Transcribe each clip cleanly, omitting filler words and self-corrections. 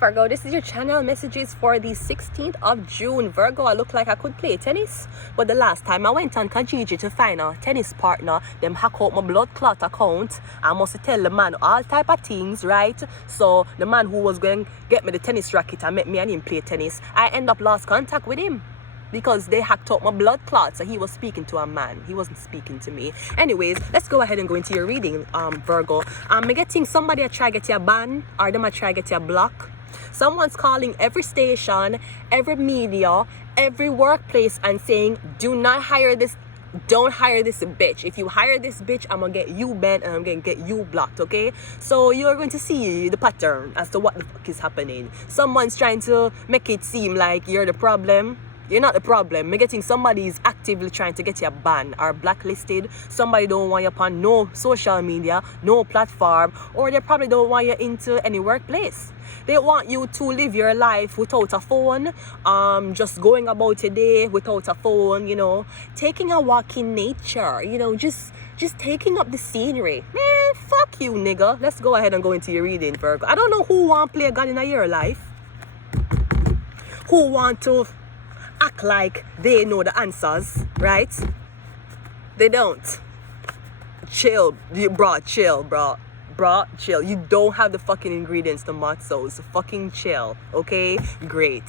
Virgo? This is your channel messages for the 16th of June. Virgo, I look like I could play tennis, but the last time I went on Kijiji to find a tennis partner, them hack out my blood clot account. I must tell the man all type of things, right? So the man who was going to get me the tennis racket and met me and him play tennis, I end up lost contact with him because they hacked out my blood clot. So he was speaking to a man, he wasn't speaking to me. Anyways, let's go ahead and go into your reading, Virgo. I'm getting somebody I try get your ban, or them I try get your block. Someone's calling every station, every media, every workplace and saying, do not hire this, don't hire this bitch. If you hire this bitch, I'm gonna get you banned and I'm gonna get you blocked, okay? So you're going to see the pattern as to what the fuck is happening. Someone's trying to make it seem like you're the problem. You're not the problem. You're getting somebody is actively trying to get you banned or blacklisted. Somebody don't want you upon no social media, no platform, or they probably don't want you into any workplace. They want you to live your life without a phone, just going about your day without a phone, you know, taking a walk in nature, you know, just taking up the scenery. Man, fuck you, nigga. Let's go ahead and go into your reading, Virgo. I don't know who want to play God in your life, who want to act like they know the answers, right? They don't. Chill, chill, bro, chill. You don't have the fucking ingredients to match those. So fucking chill, okay? Great.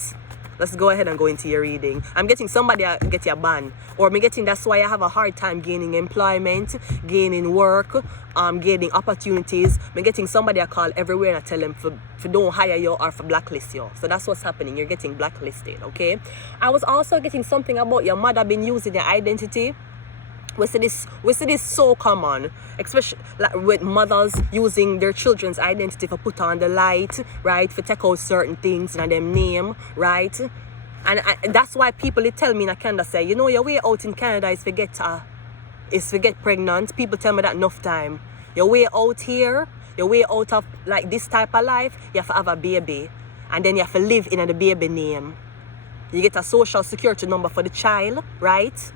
Let's go ahead and go into your reading. I'm getting somebody get your ban, or I'm getting that's why I have a hard time gaining employment, gaining work, gaining opportunities. I'm getting somebody I call everywhere and I tell them for don't hire you or for blacklist you. So that's what's happening. You're getting blacklisted, okay? I was also getting something about your mother been using your identity. We see this so common, especially like with mothers using their children's identity for put on the light, right? For take out certain things in them name, right? And that's why people they tell me in Canada say, you know, your way out in Canada is to get pregnant. People tell me that enough time. Your way out here, your way out of like this type of life, you have to have a baby, and then you have to live in the baby name. You get a social security number for the child, right?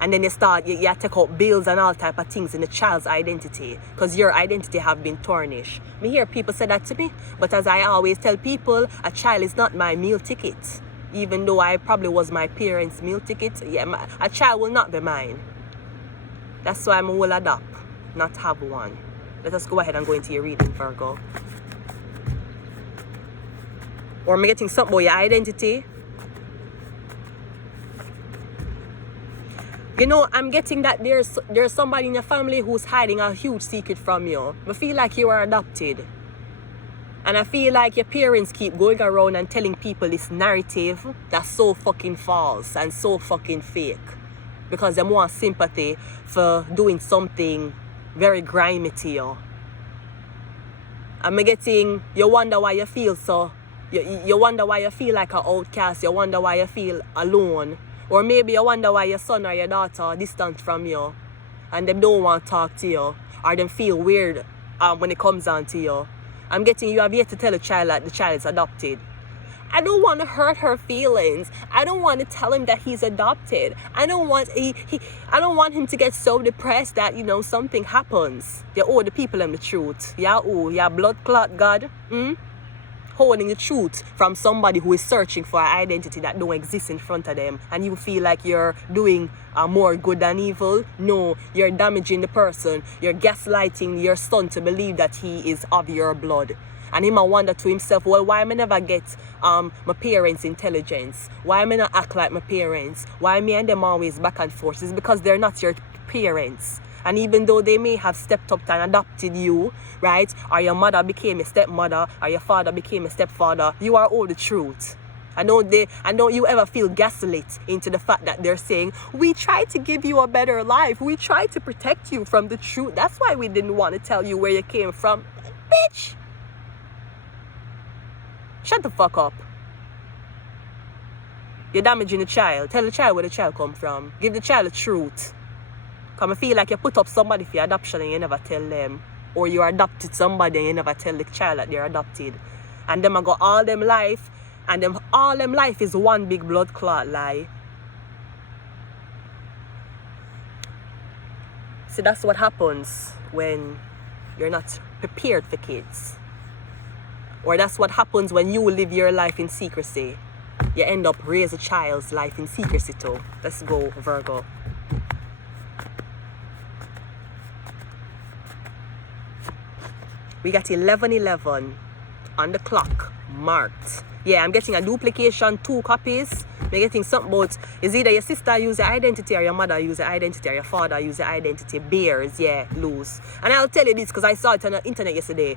And then you take out bills and all type of things in the child's identity because your identity have been tarnished. Me hear people say that to me, but as I always tell people, a child is not my meal ticket. Even though I probably was my parents' meal ticket, a child will not be mine. That's why I will adopt, not have one. Let us go ahead and go into your reading, Virgo. Or I'm getting something about your identity. You know, I'm getting that there's somebody in your family who's hiding a huge secret from you. I feel like you are adopted. And I feel like your parents keep going around and telling people this narrative that's so fucking false and so fucking fake. Because they want sympathy for doing something very grimy to you. I'm getting, you wonder why you feel so, you wonder why you feel like an outcast, you wonder why you feel alone. Or maybe you wonder why your son or your daughter are distant from you and they don't want to talk to you, or them feel weird when it comes down to you. I'm getting you have yet to tell a child that the child is adopted. I don't want to hurt her feelings. I don't want to tell him that he's adopted. I don't want him to get so depressed that, you know, something happens. You owe the people them the truth. Yeah, blood clot God. Holding the truth from somebody who is searching for an identity that don't exist in front of them, and you feel like you're doing more good than evil. No, you're damaging the person. You're gaslighting your son to believe that he is of your blood. And he might wonder to himself, well, why am I never get my parents' intelligence? Why am I not act like my parents? Why me and them always back and forth? It's because they're not your parents. And even though they may have stepped up and adopted you, right? Or your mother became a stepmother, or your father became a stepfather, you are all the truth. And don't you ever feel gaslit into the fact that they're saying, we tried to give you a better life. We tried to protect you from the truth. That's why we didn't want to tell you where you came from. Bitch! Shut the fuck up. You're damaging the child. Tell the child where the child come from. Give the child the truth. Because I feel like you put up somebody for your adoption and you never tell them. Or you adopted somebody and you never tell the child that they're adopted. And them I got all them life. And them all them life is one big blood clot lie. See, that's what happens when you're not prepared for kids. Or that's what happens when you live your life in secrecy. You end up raise a child's life in secrecy too. Let's go, Virgo. We got 11:11 on the clock, marked. Yeah, I'm getting a duplication, 2 copies. We're getting something about, is either your sister use your identity or your mother use your identity or your father use your identity. Bears, yeah, lose. And I'll tell you this because I saw it on the internet yesterday.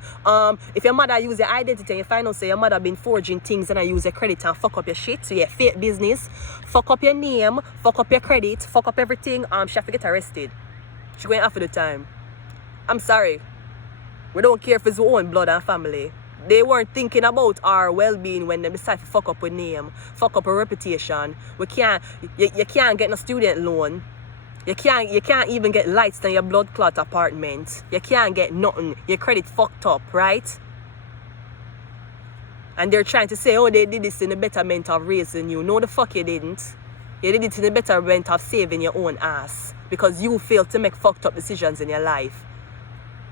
If your mother use your identity and you find out say your mother been forging things and I use your credit and fuck up your shit, so yeah, fake business, fuck up your name, fuck up your credit, fuck up everything, she have to get arrested. She going after the time. I'm sorry. We don't care if it's our own blood and family. They weren't thinking about our well-being when they decide to fuck up with name, fuck up a reputation. We can't, you can't get no student loan. You can't even get lights in your blood clot apartment. You can't get nothing. Your credit fucked up, right? And they're trying to say, oh, they did this in the betterment of raising you. No, the fuck you didn't. You did it in the betterment of saving your own ass. Because you failed to make fucked up decisions in your life.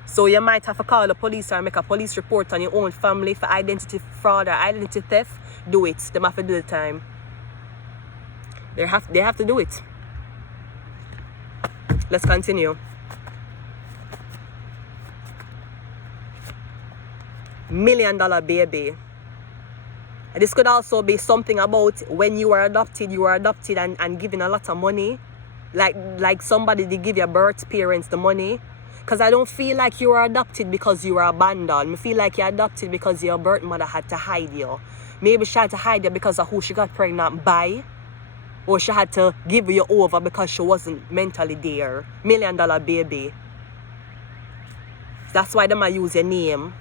So you might have to call the police or make a police report on your own family for identity fraud or identity theft. Do it. They have to do the time. They have to do it. Let's continue. $1 million baby. And this could also be something about when you were adopted and given a lot of money. Like somebody did give your birth parents the money. Because I don't feel like you were adopted because you were abandoned. I feel like you're adopted because your birth mother had to hide you. Maybe she had to hide you because of who she got pregnant by. Or she had to give you over because she wasn't mentally there. $1 million baby. That's why they might use your name.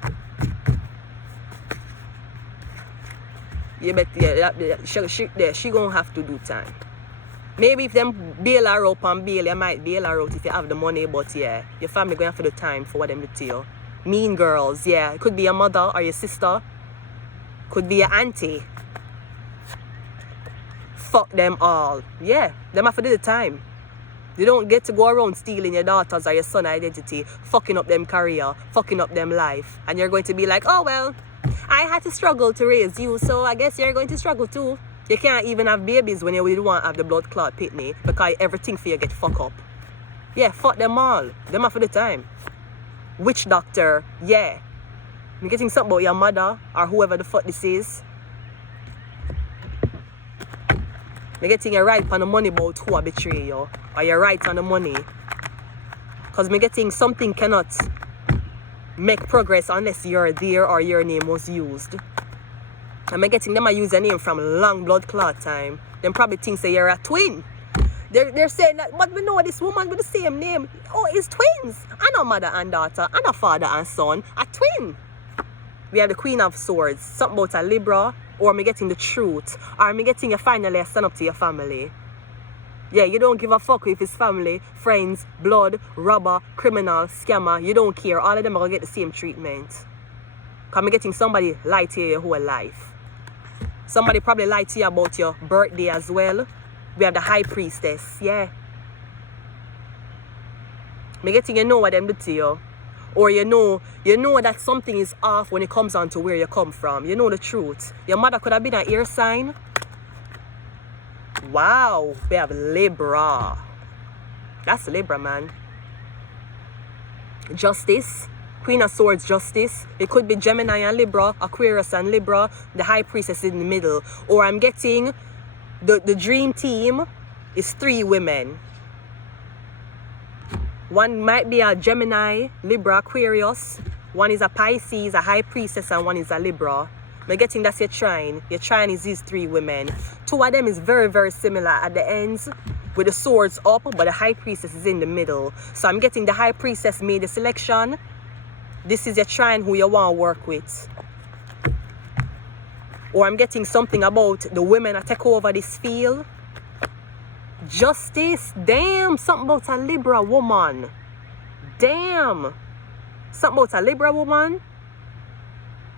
You bet, yeah, she gonna have to do time. Maybe if them bail her up and bail, you might bail her out if you have the money, but yeah, your family going to have to do time for what them do to you. Mean girls, yeah. It could be your mother or your sister. Could be your auntie. Fuck them all. Yeah, them have to do the time. You don't get to go around stealing your daughter's or your son's identity, fucking up them career, fucking up them life. And you're going to be like, oh well, I had to struggle to raise you, so I guess you're going to struggle too. You can't even have babies when you really want to have the blood clot pitney because everything for you get fucked up. Yeah, fuck them all. Them have for the time. Witch doctor, yeah. I'm getting something about your mother or whoever the fuck this is. You're getting a right on the money about who I betray you. Or you're right on the money. Because I'm getting something cannot make progress unless you're there or your name was used. I'm getting them a use a name from long blood clot time. Them probably think say you're a twin. They're saying that, but we know this woman with the same name. Oh, it's twins. I know mother and daughter. I know father and son. A twin. We have the Queen of Swords. Something about a Libra. Or am I getting the truth? Or am I getting you finally stand up to your family? Yeah, you don't give a fuck if it's family, friends, blood, robber, criminal, scammer. You don't care. All of them are going to get the same treatment. Because I'm getting somebody lie to you your whole life. Somebody probably lied to you about your birthday as well. We have the High Priestess, yeah. I'm getting you know what them do to you. Or you know that something is off when it comes on to where you come from. You know the truth. Your mother could have been an air sign. Wow, we have Libra. That's Libra, man. Justice. Queen of Swords, Justice. It could be Gemini and Libra, Aquarius and Libra. The High Priestess in the middle. Or I'm getting the dream team is 3 women. One might be a Gemini, Libra, Aquarius. One is a Pisces, a High Priestess, and one is a Libra. I'm getting that's your trine. Your trine is these 3 women. 2 of them is very, very similar at the ends with the swords up, but the High Priestess is in the middle. So I'm getting the High Priestess made the selection. This is your trine who you want to work with. Or I'm getting something about the women that take over this field. Justice, damn, something about a Libra woman. Damn, something about a Libra woman.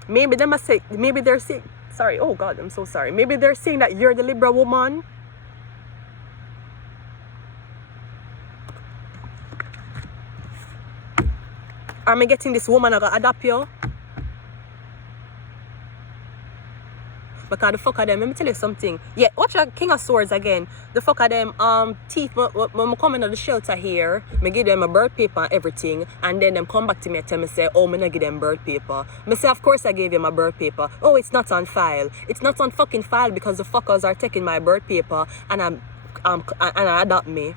Maybe they're saying, sorry, oh God, I'm so sorry. Maybe they're saying that you're the Libra woman. Am I getting this woman I gotta adopt you? Because the fuck of them, let me tell you something. Yeah, watch that King of Swords again. The fuck of them, teeth, when I come into the shelter here, I give them a birth paper and everything, and then them come back to me and tell me, say, oh, I'm not give them birth paper. I say, of course I gave you my birth paper. Oh, it's not on file. It's not on fucking file because the fuckers are taking my birth paper and I adopt me.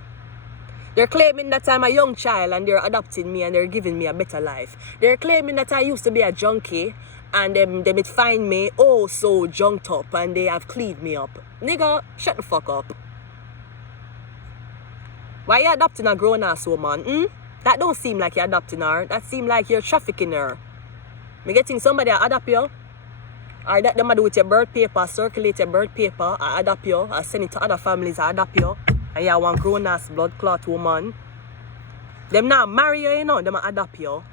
They're claiming that I'm a young child and they're adopting me and they're giving me a better life. They're claiming that I used to be a junkie and they would find me oh so junked up and they have cleaned me up. Nigga, shut the fuck up. Why you adopting a grown ass woman? That don't seem like you're adopting her. That seem like you're trafficking her. Me getting somebody to adopt you? Or that them do with your birth paper, circulate your birth paper, I adopt you, I send it to other families, I adopt you. And you want grown ass blood clot woman. Them not marry you, you know, them adopt you.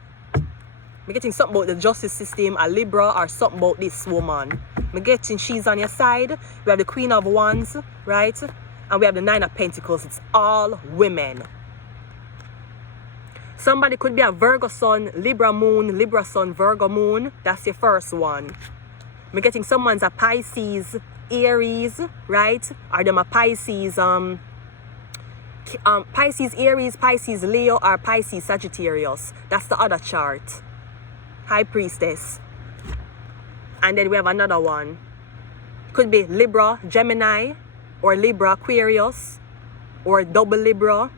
Me getting something about the justice system, a Libra, or something about this woman. Me getting she's on your side. We have the Queen of Wands, right? And we have the Nine of Pentacles. It's all women. Somebody could be a Virgo sun, Libra moon, Libra sun, Virgo moon. That's your first one. Me getting someone's a Pisces, Aries, right? Or them a Pisces, Pisces, Aries, Pisces, Leo, or Pisces, Sagittarius. That's the other chart. High Priestess. And then we have another one. Could be Libra, Gemini, or Libra, Aquarius, or double Libra.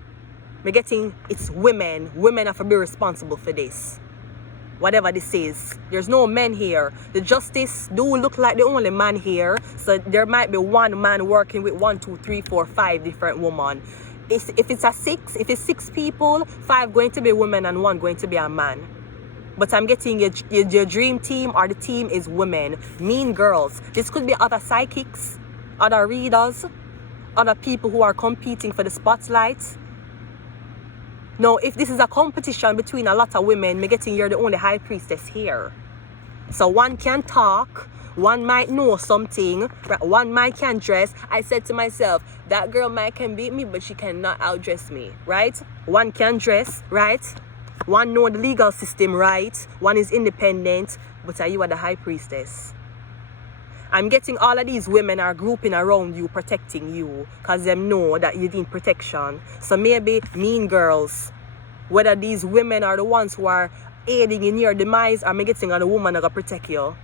We're getting it's women. Women have to be responsible for this. Whatever this is. There's no men here. The justice do look like the only man here. So there might be one man working with 1, 2, 3, 4, 5 different women. If it's 6 people, 5 going to be women and 1 going to be a man. But I'm getting your dream team or the team is women. Mean girls. This could be other psychics, other readers, other people who are competing for the spotlight. Now, if this is a competition between a lot of women, me getting you're the only high priestess here. So one can talk, one might know something, one might can dress. I said to myself, that girl might can beat me, but she cannot outdress me, right? One can dress, right? One know the legal system, right? One is independent, but are you are the high priestess? I'm getting all of these women are grouping around you, protecting you, because they know that you need protection. So maybe mean girls, whether these women are the ones who are aiding in your demise, or I'm getting a woman that will protect you.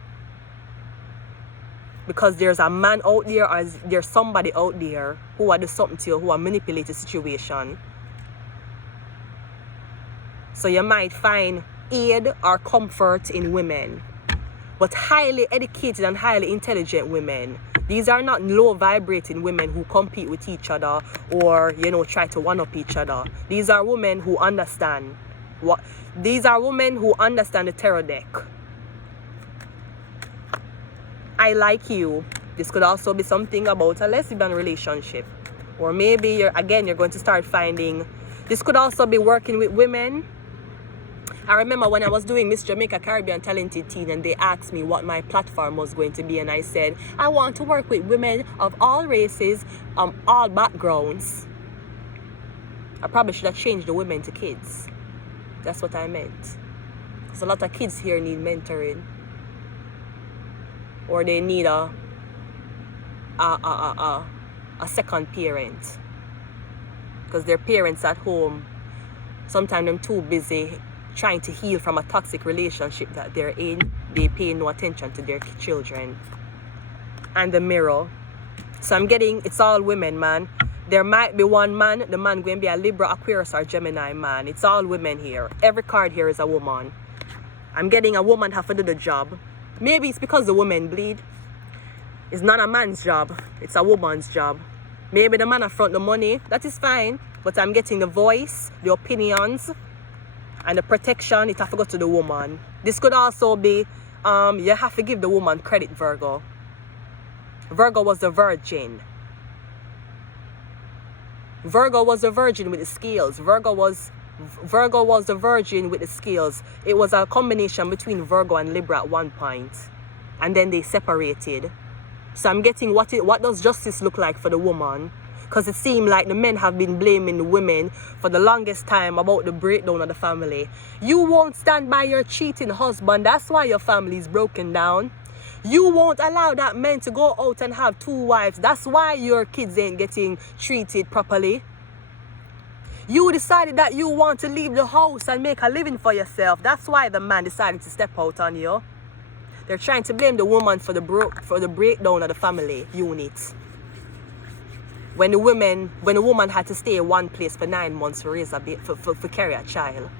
Because there's a man out there, or there's somebody out there who are doing something to you, who are manipulating the situation. So you might find aid or comfort in women. But highly educated and highly intelligent women. These are not low vibrating women who compete with each other or, you know, try to one-up each other. These are women who understand. These are women who understand the tarot deck. I like you. This could also be something about a lesbian relationship. Or maybe, you're going to start finding... This could also be working with women. I remember when I was doing Miss Jamaica Caribbean Talented Teen and they asked me what my platform was going to be, and I said, I want to work with women of all races, all backgrounds. I probably should have changed the women to kids. That's what I meant. Because a lot of kids here need mentoring. Or they need a second parent. Because their parents at home, sometimes they're too busy trying to heal from a toxic relationship that they're in. They pay no attention to their children. And the mirror. So I'm getting, it's all women, man. There might be one man, the man going to be a Libra, Aquarius, or Gemini man. It's all women here. Every card here is a woman. I'm getting a woman have to do the job. Maybe it's because the women bleed. It's not a man's job. It's a woman's job. Maybe the man affront the money. That is fine. But I'm getting the voice, the opinions, and the protection. It has to go to the woman. This could also be, you have to give the woman credit, Virgo. Virgo was the virgin. Virgo was the virgin with the scales. Virgo was the virgin with the scales. It was a combination between Virgo and Libra at one point. And then they separated. So I'm getting what does justice look like for the woman? Because it seemed like the men have been blaming the women for the longest time about the breakdown of the family. You won't stand by your cheating husband. That's why your family is broken down. You won't allow that man to go out and have 2 wives. That's why your kids ain't getting treated properly. You decided that you want to leave the house and make a living for yourself. That's why the man decided to step out on you. They're trying to blame the woman for the breakdown of the family unit. When the woman had to stay in one place for 9 months to raise a baby, for carry a child.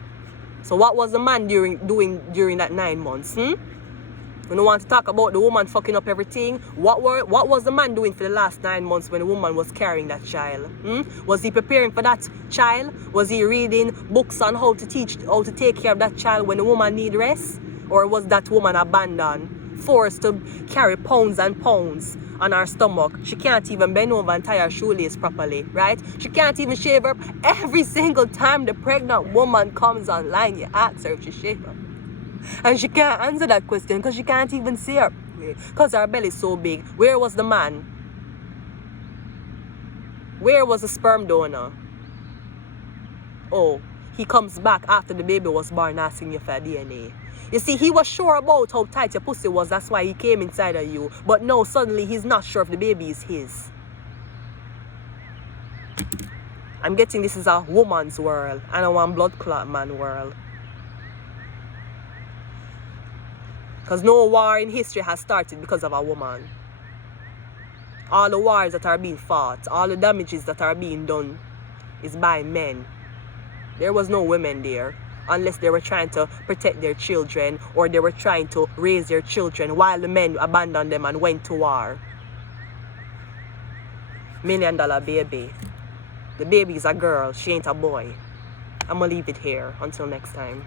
So what was the man doing during that 9 months? We don't want to talk about the woman fucking up everything. What was the man doing for the last 9 months when the woman was carrying that child? Was he preparing for that child? Was he reading books on how to take care of that child when the woman need rest? Or was that woman abandoned, forced to carry pounds and pounds on her stomach? She can't even bend over and tie her shoelace properly, right? She can't even shave her. Every single time the pregnant woman comes online, you ask her if she shaved her. And she can't answer that question because she can't even see her. Because her belly's so big. Where was the man? Where was the sperm donor? Oh, he comes back after the baby was born asking you for DNA. You see, he was sure about how tight your pussy was. That's why he came inside of you. But now, suddenly, he's not sure if the baby is his. I'm getting this is a woman's world. And a one blood clot man world. Because no war in history has started because of a woman. All the wars that are being fought, all the damages that are being done is by men. There was no women there. Unless they were trying to protect their children or they were trying to raise their children while the men abandoned them and went to war. $1 million baby. The baby is a girl. She ain't a boy. I'm going to leave it here. Until next time.